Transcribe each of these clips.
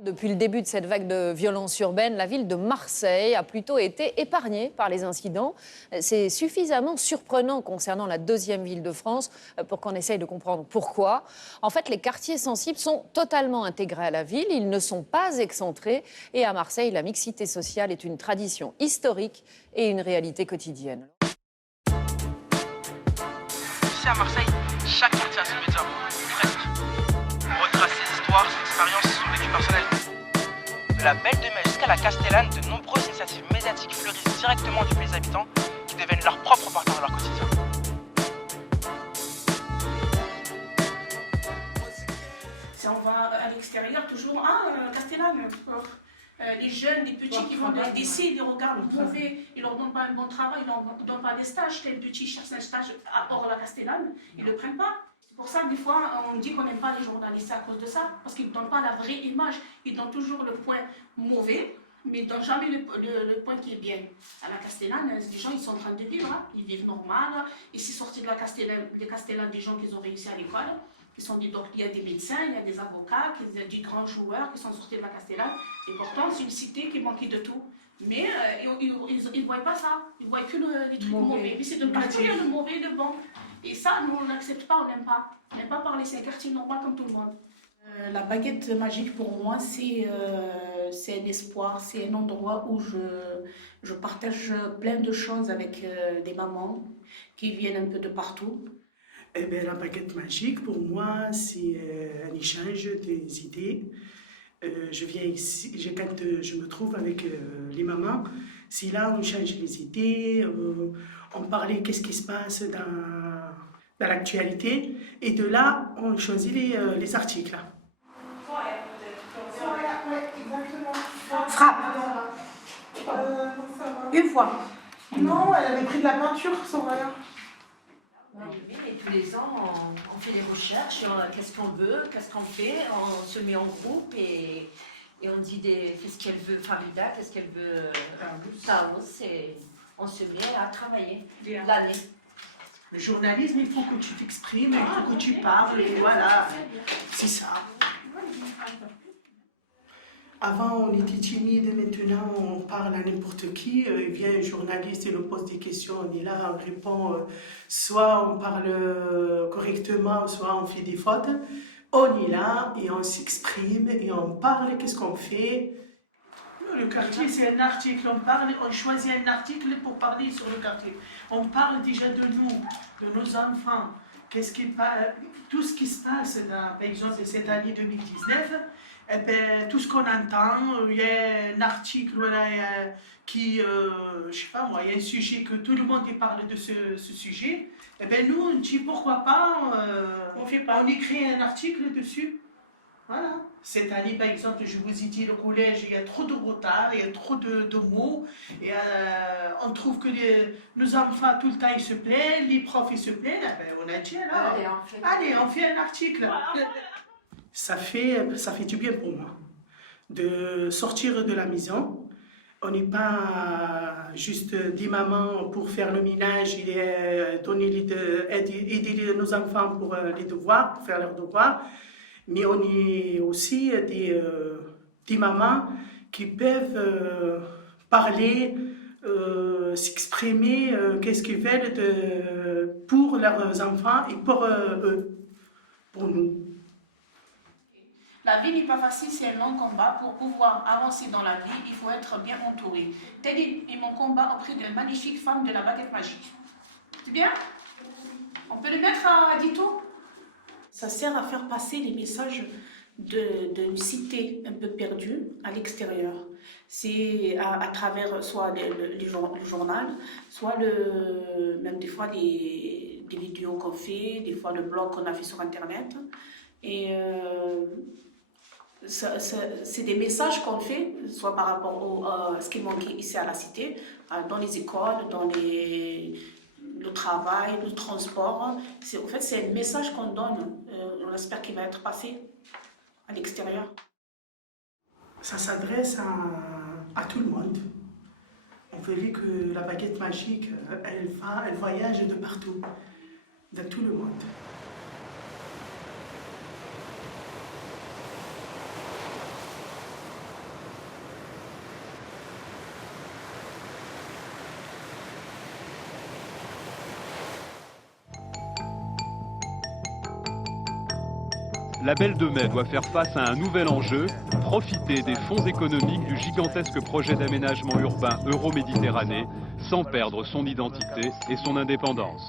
Depuis le début de cette vague de violence urbaine, la ville de Marseille a plutôt été épargnée par les incidents. C'est suffisamment surprenant concernant la deuxième ville de France pour qu'on essaye de comprendre pourquoi. En fait, les quartiers sensibles sont totalement intégrés à la ville, ils ne sont pas excentrés. Et à Marseille, la mixité sociale est une tradition historique et une réalité quotidienne. Ici à Marseille, chaque quartier a ses médias, presque. On retrace ses histoires, ses expériences, son vécu personnel. De la Belle de Mai jusqu'à la Castellane, de nombreuses initiatives médiatiques fleurissent directement depuis les habitants qui deviennent leur propre partenaire de leur quotidien. Si on va à l'extérieur, toujours, Castellane, les jeunes, les petits qui vont des décès, ils regardent mauvais, ils leur donnent pas un bon travail, ils leur donnent pas des stages, tel petit cherche un stage hors la Castellane, ils le prennent pas. C'est pour ça, des fois, on dit qu'on n'aime pas les journalistes à cause de ça, parce qu'ils ne donnent pas la vraie image, ils donnent toujours le point mauvais, mais ils ne donnent jamais le point qui est bien. À la Castellane, les gens, ils sont en train de vivre, hein. Ils vivent normal, ici sortis de la Castellane, des Castellanes, des gens qui ont réussi à l'école. Donc, il y a des médecins, il y a des avocats, il y a des grands joueurs qui sont sortis de la Castellane. Et pourtant, c'est une cité qui manquait de tout. Mais ils ne voient pas ça. Ils voient que les trucs mauvais. Puis c'est de partout, il y a le mauvais et le bon. Et ça, nous, on n'accepte pas, on n'aime pas. On n'aime pas parler, c'est un quartier normal comme tout le monde. La baguette magique, pour moi, c'est un espoir. C'est un endroit où je partage plein de choses avec des mamans qui viennent un peu de partout. Eh bien, la baguette magique, pour moi, c'est un échange des idées. Je viens ici, quand je me trouve avec les mamans, c'est là où on change les idées, on parlait qu'est-ce qui se passe dans l'actualité, et de là, on choisit les articles. Frappe. Une fois. Non, elle avait pris de la peinture, Soraya. Oui, mais tous les ans, on fait des recherches, qu'est-ce qu'on veut, qu'est-ce qu'on fait, on se met en groupe et on dit qu'est-ce qu'elle veut, Farida, qu'est-ce qu'elle veut, Taos, et on se met à travailler l'année. Le journalisme, il faut que tu t'exprimes, il faut que tu parles, et voilà, c'est ça. Avant, on était timide, maintenant, on parle à n'importe qui. Il vient un journaliste, il nous pose des questions, on est là, on répond. Soit on parle correctement, soit on fait des fautes. On est là et on s'exprime et on parle, qu'est-ce qu'on fait. Le quartier, c'est un article. On choisit un article pour parler sur le quartier. On parle déjà de nous, de nos enfants. Tout ce qui se passe, par exemple, cette année 2019, eh ben, tout ce qu'on entend, il y a un article qui, je sais pas moi, il y a un sujet que tout le monde parle de ce sujet, eh ben, nous on dit pourquoi pas, on écrit un article dessus. Voilà. Cette année, par exemple, je vous ai dit, le collège, il y a trop de retard, il y a trop de mots, et on trouve que nos enfants, tout le temps, ils se plaignent, les profs, ils se plaignent, eh ben, on a dit, alors, allez, on fait un article. Ça fait du bien pour moi de sortir de la maison. On n'est pas juste des mamans pour faire le ménage et aider nos enfants pour les devoirs, pour faire leurs devoirs. Mais on est aussi des mamans qui peuvent parler, s'exprimer, qu'est-ce qu'ils veulent pour leurs enfants et pour eux, pour nous. La vie n'est pas facile, c'est un long combat. Pour pouvoir avancer dans la vie, il faut être bien entouré. Tel est mon combat auprès de magnifique femme de la baguette magique. C'est bien? On peut le mettre à Dito? Ça sert à faire passer les messages d'une cité un peu perdue à l'extérieur. C'est à travers soit le journal, soit même des fois des vidéos qu'on fait, des fois le blog qu'on a fait sur Internet. Et c'est des messages qu'on fait, soit par rapport à ce qui manquait ici à la cité, dans les écoles, dans le travail, le transport. En fait, c'est un message qu'on donne. On espère qu'il va être passé à l'extérieur. Ça s'adresse à tout le monde. On veut dire que la baguette magique, elle voyage de partout, dans tout le monde. la Belle de Mai doit faire face à un nouvel enjeu, profiter des fonds économiques du gigantesque projet d'aménagement urbain Euroméditerranée sans perdre son identité et son indépendance.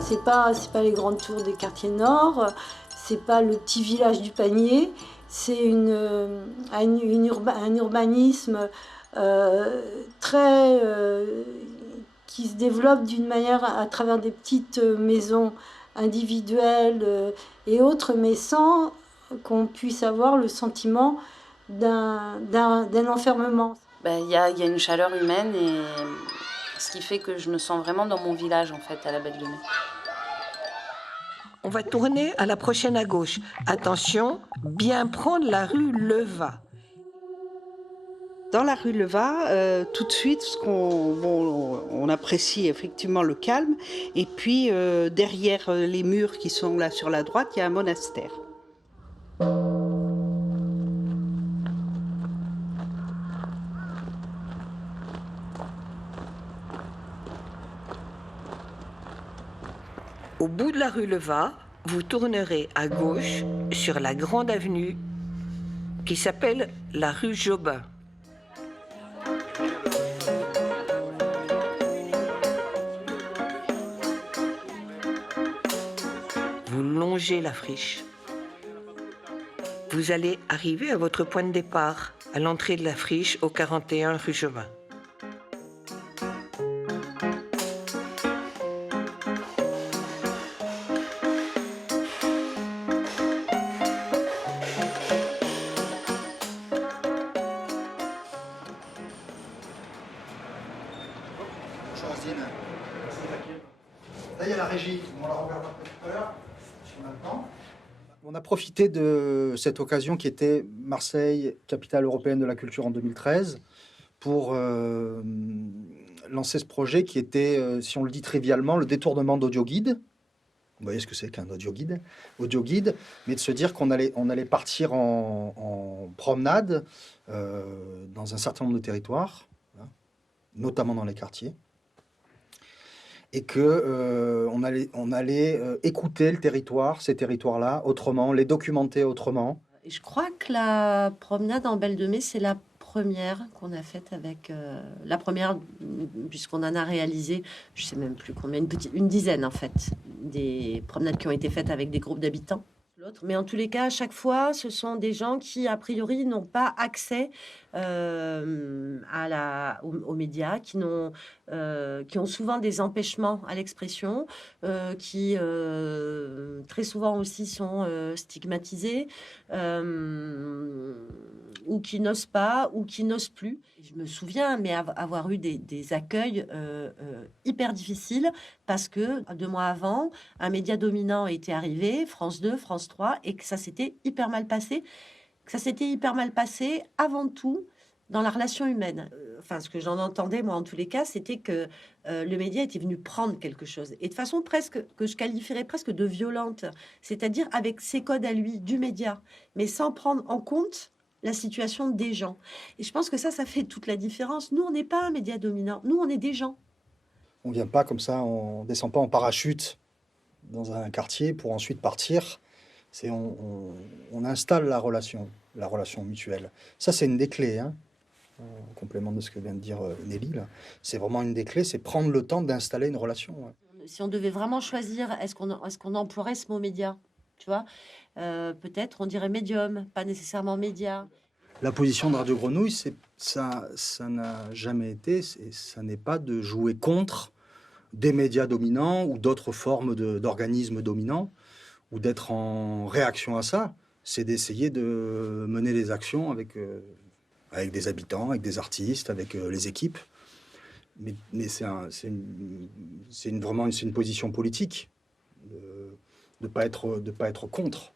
C'est pas les grandes tours des quartiers nord, c'est pas le petit village du panier, c'est un urbanisme qui se développe d'une manière à travers des petites maisons individuelles et autres, mais sans qu'on puisse avoir le sentiment d'un enfermement. Il y a une chaleur humaine et ce qui fait que je me sens vraiment dans mon village en fait à la Belle de Mai. On va tourner à la prochaine à gauche. Attention, bien prendre la rue Leva. Dans la rue Leva, tout de suite, on apprécie effectivement le calme. Et puis, derrière les murs qui sont là sur la droite, il y a un monastère. Au bout de la rue Leva, vous tournerez à gauche sur la grande avenue qui s'appelle la rue Jobin. Vous longez la friche. Vous allez arriver à votre point de départ, à l'entrée de la friche au 41 rue Jobin. Là, il y a la régie, on la reverra tout à l'heure. On a profité de cette occasion qui était Marseille, capitale européenne de la culture en 2013, pour lancer ce projet qui était, si on le dit trivialement, le détournement d'audioguide. Vous voyez ce que c'est qu'un audioguide, mais de se dire qu'on allait partir en promenade dans un certain nombre de territoires, hein, notamment dans les quartiers, et que on allait écouter le territoire, ces territoires-là, autrement, les documenter autrement. Et je crois que la promenade en Belle de Mai, c'est la première qu'on a faite avec... la première, puisqu'on en a réalisé, je sais même plus combien, une dizaine en fait, des promenades qui ont été faites avec des groupes d'habitants. Mais en tous les cas, à chaque fois, ce sont des gens qui, a priori, n'ont pas accès aux médias, qui ont souvent des empêchements à l'expression, qui très souvent aussi sont stigmatisés, ou qui n'osent pas, ou qui n'osent plus. Je me souviens, mais avoir eu des accueils hyper difficiles, parce que 2 mois avant, un média dominant était arrivé, France 2, France 3, et que ça s'était hyper mal passé. Ça s'était hyper mal passé avant tout dans la relation humaine. Enfin, ce que j'en entendais, moi, en tous les cas, c'était que le média était venu prendre quelque chose. Et de façon presque, que je qualifierais presque de violente. C'est-à-dire avec ses codes à lui, du média, mais sans prendre en compte la situation des gens. Et je pense que ça fait toute la différence. Nous, on n'est pas un média dominant. Nous, on est des gens. On ne vient pas comme ça, on ne descend pas en parachute dans un quartier pour ensuite partir. On installe la relation mutuelle. Ça, c'est une des clés, hein, en complément de ce que vient de dire Nelly. C'est vraiment une des clés, c'est prendre le temps d'installer une relation. Ouais. Si on devait vraiment choisir, est-ce qu'on emploierait ce mot média, tu vois, peut-être on dirait médium, pas nécessairement média. La position de Radio Grenouille, ça n'a jamais été, ça n'est pas de jouer contre des médias dominants ou d'autres formes d'organismes dominants, ou d'être en réaction à ça. C'est d'essayer de mener des actions avec des habitants, avec des artistes, avec les équipes. Mais c'est vraiment une position politique de pas être contre.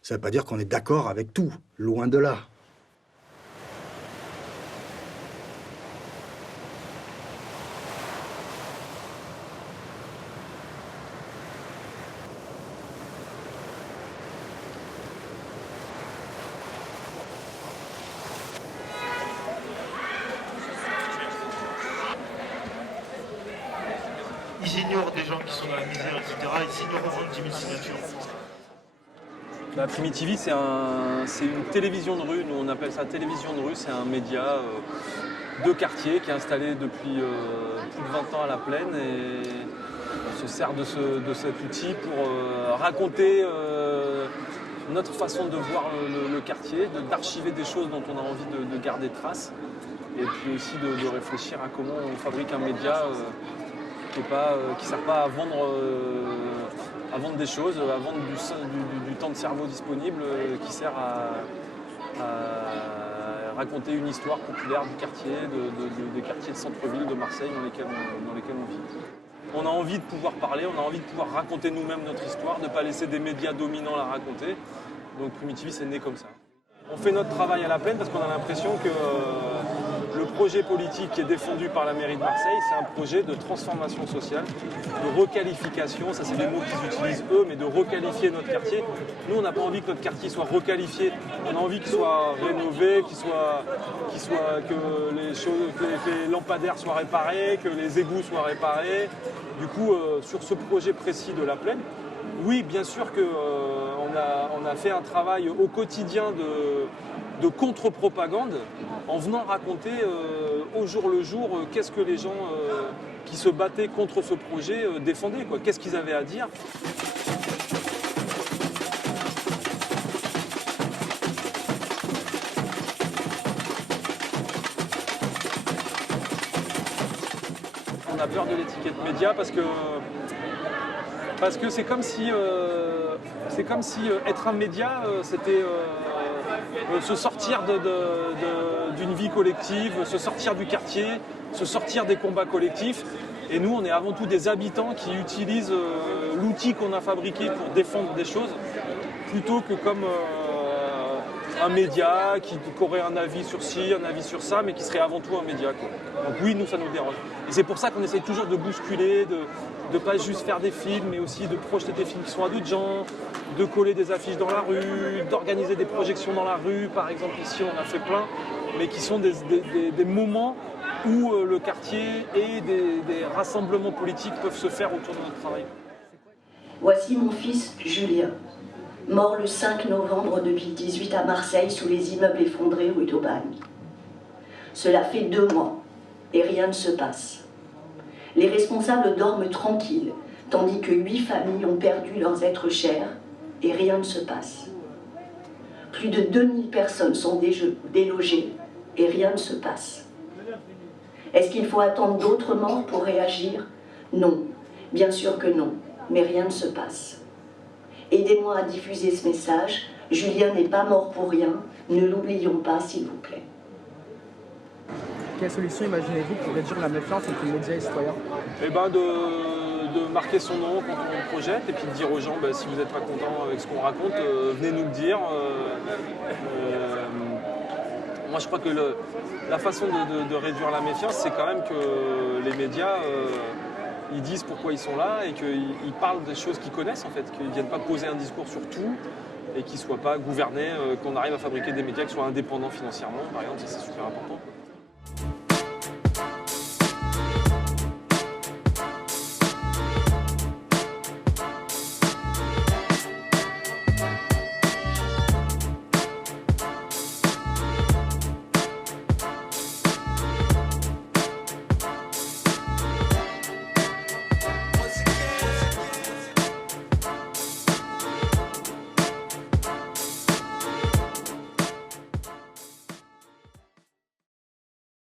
Ça ne veut pas dire qu'on est d'accord avec tout, loin de là. ignorent des gens qui sont dans la misère, etc. Ils s'ignoreront 10 000 signatures. Primitivi, c'est une télévision de rue. Nous, on appelle ça télévision de rue. C'est un média de quartier qui est installé depuis plus de 20 ans à la Plaine. Et on se sert de cet outil pour raconter notre façon de voir le quartier, d'archiver des choses dont on a envie de garder trace. Et puis aussi de réfléchir à comment on fabrique un média qui ne sert pas à vendre des choses, à vendre du temps de cerveau disponible, qui sert à raconter une histoire populaire du quartier, des quartiers de centre-ville de Marseille dans lesquels on vit. On a envie de pouvoir parler, on a envie de pouvoir raconter nous-mêmes notre histoire, de ne pas laisser des médias dominants la raconter. Donc Primitivi, c'est né comme ça. On fait notre travail à la Plaine parce qu'on a l'impression que le projet politique qui est défendu par la mairie de Marseille, c'est un projet de transformation sociale, de requalification, ça c'est des mots qu'ils utilisent eux, mais de requalifier notre quartier. Nous, on n'a pas envie que notre quartier soit requalifié, on a envie qu'il soit rénové, que les lampadaires soient réparés, que les égouts soient réparés. Du coup, sur ce projet précis de la Plaine, oui, bien sûr qu'on a fait un travail au quotidien de contre-propagande en venant raconter au jour le jour qu'est-ce que les gens qui se battaient contre ce projet défendaient, quoi. Qu'est-ce qu'ils avaient à dire. On a peur de l'étiquette média parce que c'est comme si être un média, c'était se sortir d'une vie collective, se sortir du quartier, se sortir des combats collectifs. Et nous, on est avant tout des habitants qui utilisent l'outil qu'on a fabriqué pour défendre des choses, plutôt que comme un média qui aurait un avis sur ci, un avis sur ça, mais qui serait avant tout un média, quoi. Donc oui, nous, ça nous dérange. Et c'est pour ça qu'on essaye toujours de bousculer, de ne pas juste faire des films, mais aussi de projeter des films qui sont à d'autres gens, de coller des affiches dans la rue, d'organiser des projections dans la rue. Par exemple, ici, on a fait plein, mais qui sont des moments où le quartier et des rassemblements politiques peuvent se faire autour de notre travail. Voici mon fils Julien, mort le 5 novembre 2018 à Marseille sous les immeubles effondrés rue d'Aubagne. Cela fait 2 mois et rien ne se passe. Les responsables dorment tranquilles, tandis que 8 familles ont perdu leurs êtres chers et rien ne se passe. Plus de 2000 personnes sont délogées et rien ne se passe. Est-ce qu'il faut attendre d'autres morts pour réagir? Non, bien sûr que non, mais rien ne se passe. Aidez-moi à diffuser ce message. Julien n'est pas mort pour rien. Ne l'oublions pas, s'il vous plaît. Quelle solution imaginez-vous pour réduire la méfiance entre les médias et citoyens? Eh ben de marquer son nom quand on le projette et puis de dire aux gens, si vous n'êtes pas content avec ce qu'on raconte, venez nous le dire. Moi je crois que la façon de réduire la méfiance, c'est quand même que les médias ils disent pourquoi ils sont là et qu'ils parlent des choses qu'ils connaissent en fait, qu'ils ne viennent pas poser un discours sur tout et qu'ils ne soient pas gouvernés, qu'on arrive à fabriquer des médias qui soient indépendants financièrement par exemple, ça c'est super important.